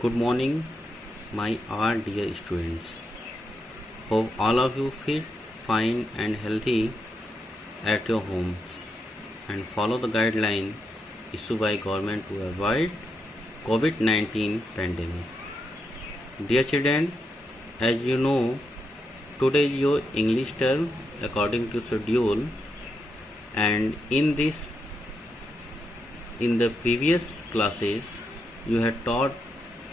Good morning, my all dear students. Hope all of you fit, fine, and healthy at your homes and follow the guideline issued by government to avoid COVID-19 pandemic. Dear children, as you know, today is your English term according to schedule, and in the previous classes you had taught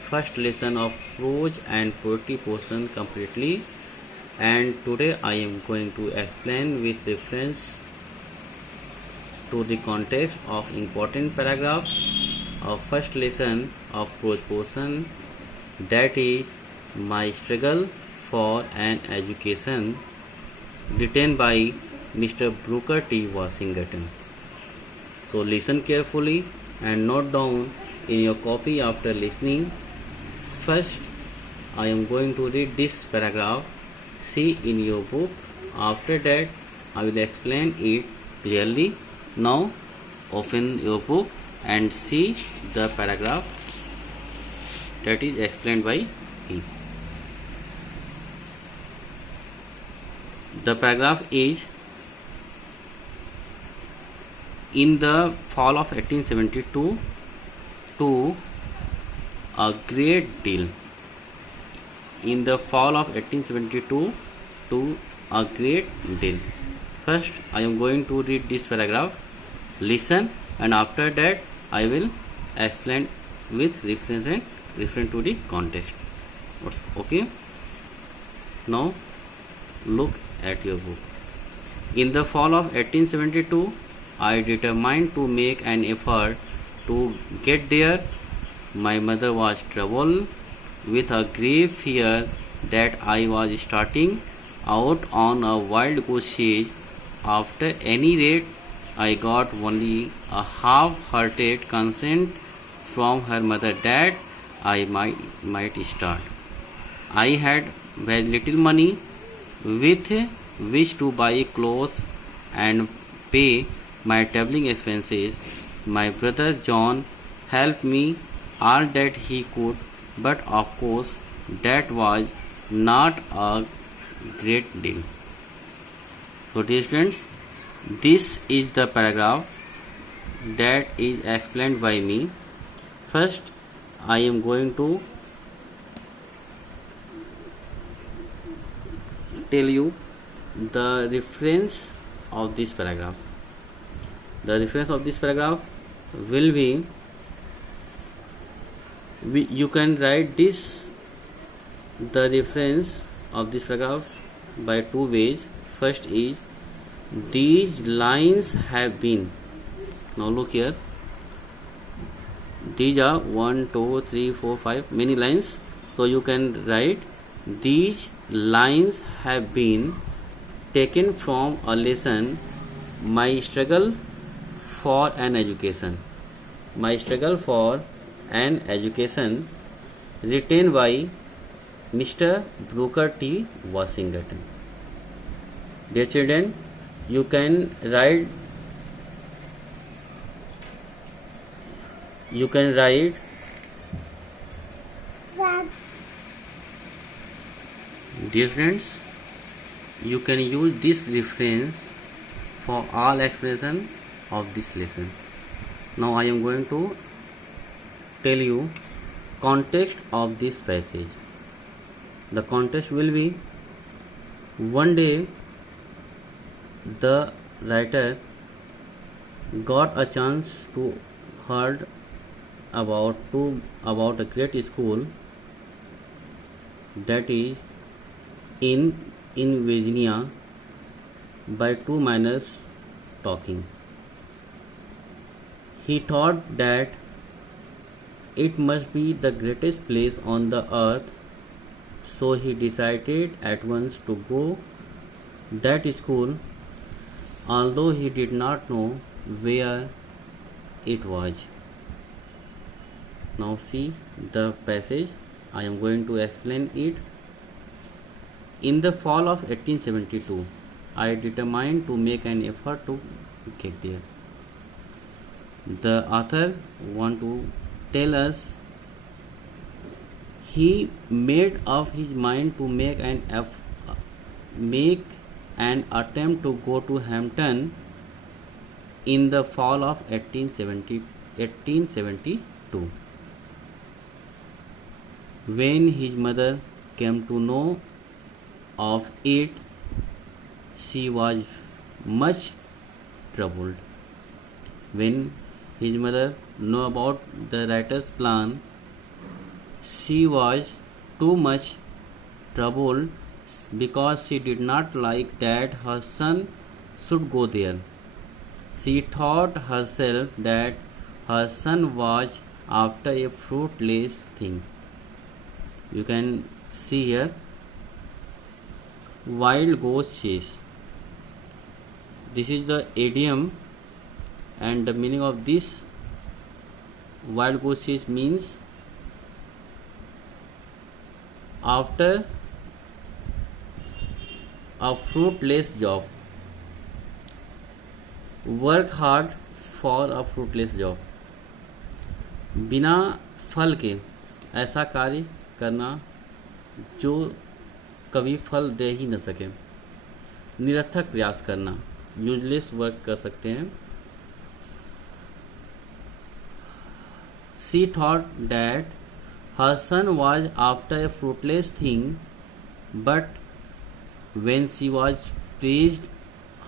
first lesson of prose and poetry portion completely, and today I am going to explain with reference to the context of important paragraphs of first lesson of prose portion, that is my struggle for an education, written by Mr. Booker T. Washington. So listen carefully and note down in your copy after listening. First, I am going to read this paragraph. See in your book. After that, I will explain it clearly. Now, open your book and see the paragraph that is explained by me. The paragraph is: in the fall of 1872, to a great deal. In the fall of 1872, to a great deal. First, I am going to read this paragraph. Listen, and after that, I will explain with reference to the context. Okay. Now, look at your book. In the fall of 1872, I determined to make an effort to get there. My mother was troubled with a grave fear that I was starting out on a wild goose chase. After any rate, I got only a half-hearted consent from her mother that I might start. I had very little money with which to buy clothes and pay my travelling expenses. My brother John helped me all that he could, but of course that was not a great deal. So dear students, this is the paragraph that is explained by me. First, I am going to tell you the reference of this paragraph. The reference of this paragraph will be, you can write this, the reference of this paragraph, by two ways. First is, these lines have been. Now look here. These are 1, 2, 3, 4, 5, many lines. So you can write, these lines have been taken from a lesson, My Struggle for an Education. My Struggle for an Education, written by Mr. Booker T. Washington. Dear children, you can write dear friends, you can use this reference for all expression of this lesson. Now I am going to tell you context of this passage. The context will be, one day the writer got a chance to heard about a great school that is in Virginia by two miners talking. He thought that it must be the greatest place on the earth, so he decided at once to go that school, although he did not know where it was. Now see the passage. I am going to explain it. In the fall of 1872, I determined to make an effort to get there. The author want to tell us He made up his mind to make an attempt to go to Hampton in the fall of 1872. When his mother came to know of it, she was much troubled. When his mother knew about the writer's plan, she was too much troubled because she did not like that her son should go there. She thought herself that her son was after a fruitless thing. You can see here, wild goose chase. This is the idiom, and the meaning of this wild goose chase means after a fruitless job. Work hard for a fruitless job. बिना फल के ऐसा कार्य करना जो कभी फल दे ही न सके. निरर्थक प्रयास करना, यूजलेस वर्क कर सकते हैं. She thought that her son was after a fruitless thing, but when she was praised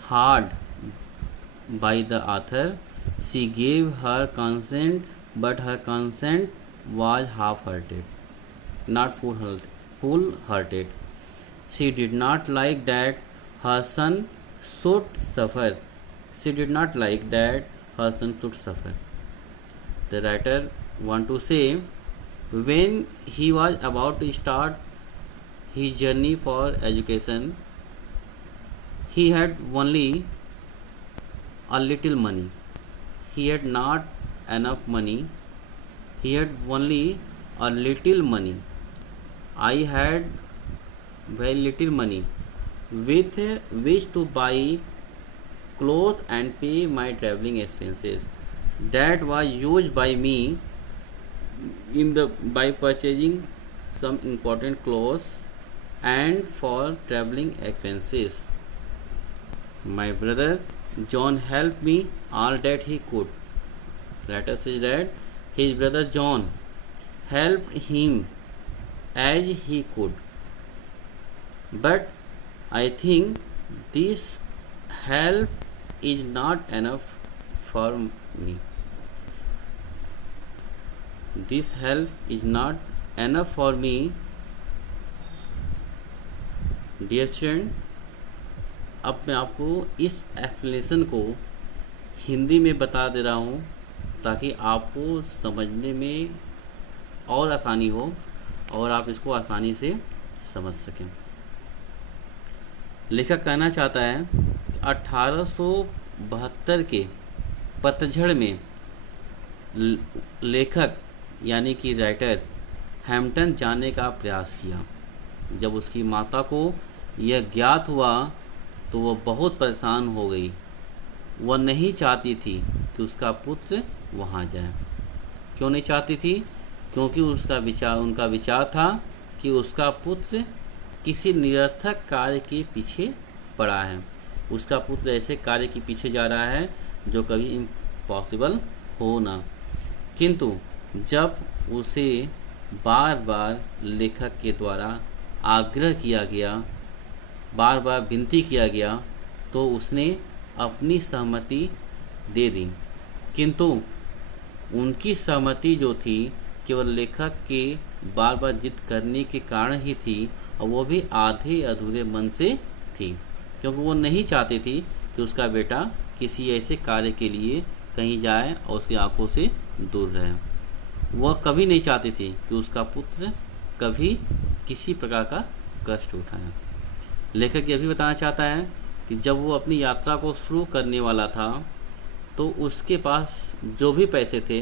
hard by the author, she gave her consent, but her consent was half-hearted, not full-hearted. She did not like that her son should suffer. She did not like that her son should suffer. The writer want to say, when he was about to start his journey for education, he had only a little money. He had not enough money. He had only a little money. I had very little money with which to buy clothes and pay my traveling expenses. That was used by me by purchasing some important clothes and for traveling expenses. My brother John helped me all that he could. Writer says that his brother John helped him as he could. But I think this help is not enough for me. This help is not enough for me. Dear student, अब मैं आपको इस explanation को हिंदी में बता दे रहा हूँ ताकि आपको समझने में और आसानी हो और आप इसको आसानी से समझ सकें. लेखक कहना चाहता है कि 1872 के पतझड़ में लेखक यानी कि राइटर हैम्पटन जाने का प्रयास किया. जब उसकी माता को यह ज्ञात हुआ तो वह बहुत परेशान हो गई. वह नहीं चाहती थी कि उसका पुत्र वहाँ जाए. क्यों नहीं चाहती थी? क्योंकि उनका विचार था कि उसका पुत्र किसी निरर्थक कार्य के पीछे पड़ा है. उसका पुत्र ऐसे कार्य के पीछे जा रहा है जो कभी इम्पॉसिबल हो ना. किंतु जब उसे बार बार लेखक के द्वारा आग्रह किया गया, बार बार विनती किया गया, तो उसने अपनी सहमति दे दी. किंतु उनकी सहमति जो थी केवल लेखक के बार बार जिद करने के कारण ही थी, और वो भी आधे अधूरे मन से थी, क्योंकि वो नहीं चाहती थी कि उसका बेटा किसी ऐसे कार्य के लिए कहीं जाए और उसकी आंखों से दूर रहे. वह कभी नहीं चाहती थी कि उसका पुत्र कभी किसी प्रकार का कष्ट उठाए. लेखक यह भी बताना चाहता है कि जब वो अपनी यात्रा को शुरू करने वाला था तो उसके पास जो भी पैसे थे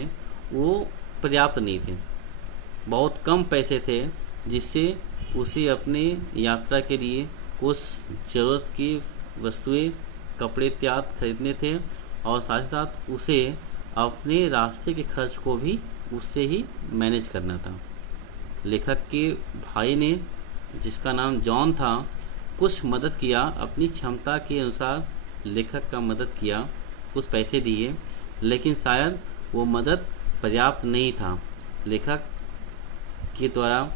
वो पर्याप्त नहीं थे. बहुत कम पैसे थे जिससे उसे अपने यात्रा के लिए कुछ ज़रूरत की वस्तुएं, कपड़े इत्यादि खरीदने थे, और साथ ही साथ उसे अपने रास्ते के खर्च को भी उससे ही मैनेज करना था. लेखक के भाई ने, जिसका नाम जॉन था, कुछ मदद किया, अपनी क्षमता के अनुसार लेखक का मदद किया, कुछ पैसे दिए, लेकिन शायद वो मदद पर्याप्त नहीं था। लेखक के द्वारा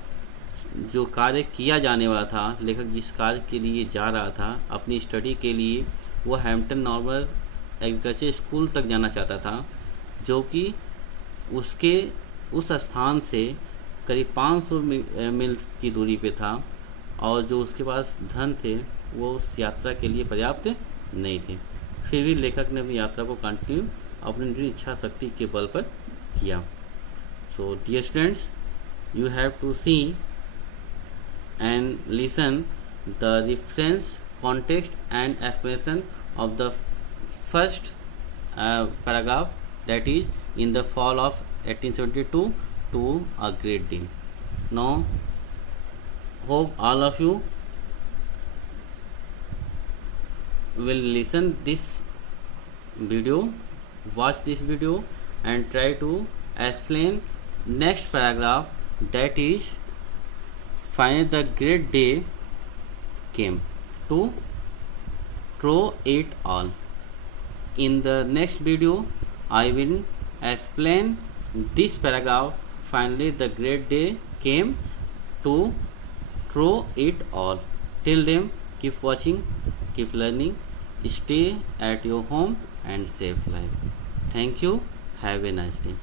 जो कार्य किया जाने वाला था, लेखक जिस कार्य के लिए जा रहा था अपनी स्टडी के लिए, वो हैम्पटन नॉर्मल एग्रीकल्चर स्कूल तक जाना चाहता था, जो कि उसके उस स्थान से करीब 500 मील की दूरी पे था, और जो उसके पास धन थे वो उस यात्रा के लिए पर्याप्त नहीं थे। फिर भी लेखक ने अपनी यात्रा को कंटिन्यू अपनी दृढ़ इच्छा शक्ति के बल पर किया। So dear students, you have to see and listen the reference, context and explanation of the first paragraph, that is in the fall of 1872 to a great deal. Now hope all of you will listen this video, watch this video and try to explain next paragraph, that is finally the great day came to throw it all. In the next video I will explain this paragraph, finally the great day came to throw it all. Till then, keep watching, keep learning, stay at your home and save life. Thank you. Have a nice day.